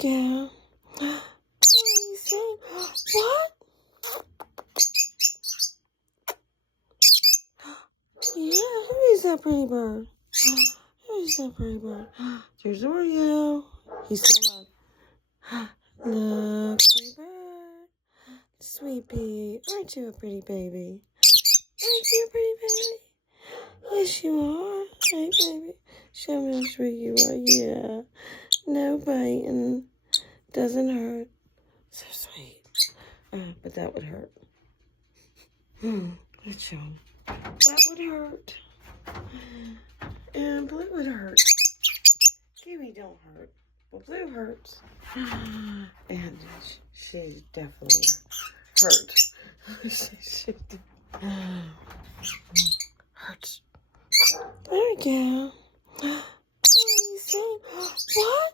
go. What are you saying? What? Yeah, who is that pretty bird? Who is that pretty bird? There's Oreo. He's so loud. Look, pretty bird. Sweet pea. Aren't you a pretty baby? Aren't you a pretty baby? Yes, you are. Hey, baby. Show me how sweet you are. Yeah. No biting. Doesn't hurt. So sweet. But that would hurt. Let's show him. That would hurt. And blue would hurt. Kiwi don't hurt. Well, blue hurts. And she definitely hurt. she hurts. There we go. What are you saying? What?